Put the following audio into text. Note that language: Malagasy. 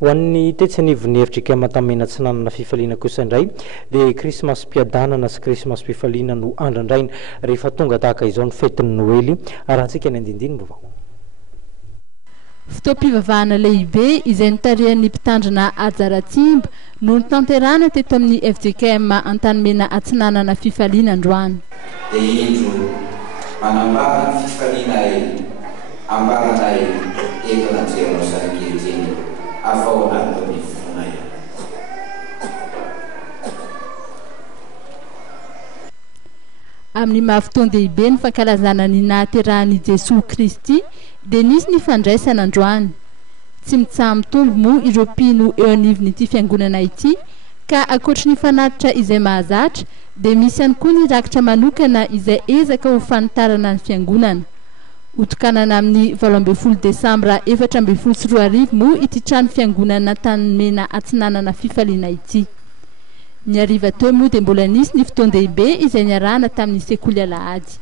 Hoan'ny tetsenivonevitra matamena tsy nanana fifaliana kosa indray dia Christmas mpiadanana sy Christmas mpifaliana no andrandraina rehefa tonga tahaka izao ny fetin'ny Noely arahantsika ny andindiny mbovao. Fotoam-pivavahana lehibe izay nitarihan'ny mpitandrina Ajaratsimba no nitanterahana teto amin'ny FJKM Antanimena Atsinanana fifaliana androany. Dia indro manambara ny fifaliana ambaranay eto nanjerana sarankehitriny afao anatin'ny fonay. Amin'ny mahafotoan-dehibe ny fankalazana ny nahaterahan'i Jesosy Kristy dia nisy ny fandraisana androany. Tsy mitsaha-mitombo moa ireo mpino eo anivon'ity fiangonana ity ka ankoatry ny fanatitra izay mahazatra dia misy ihany koa ny rakitra manokana izay ezaka ho fanitarana ny fiangonana. Otokanana amin'ny 12 Desambra 2024 moa ity trano fiangonana Antanimena Atsinanana fifaliana ity. Ny hariva teo moa dia mbola nisy ny fotoan-dehibe izay niarahana tamin'ny sekoly Alahady.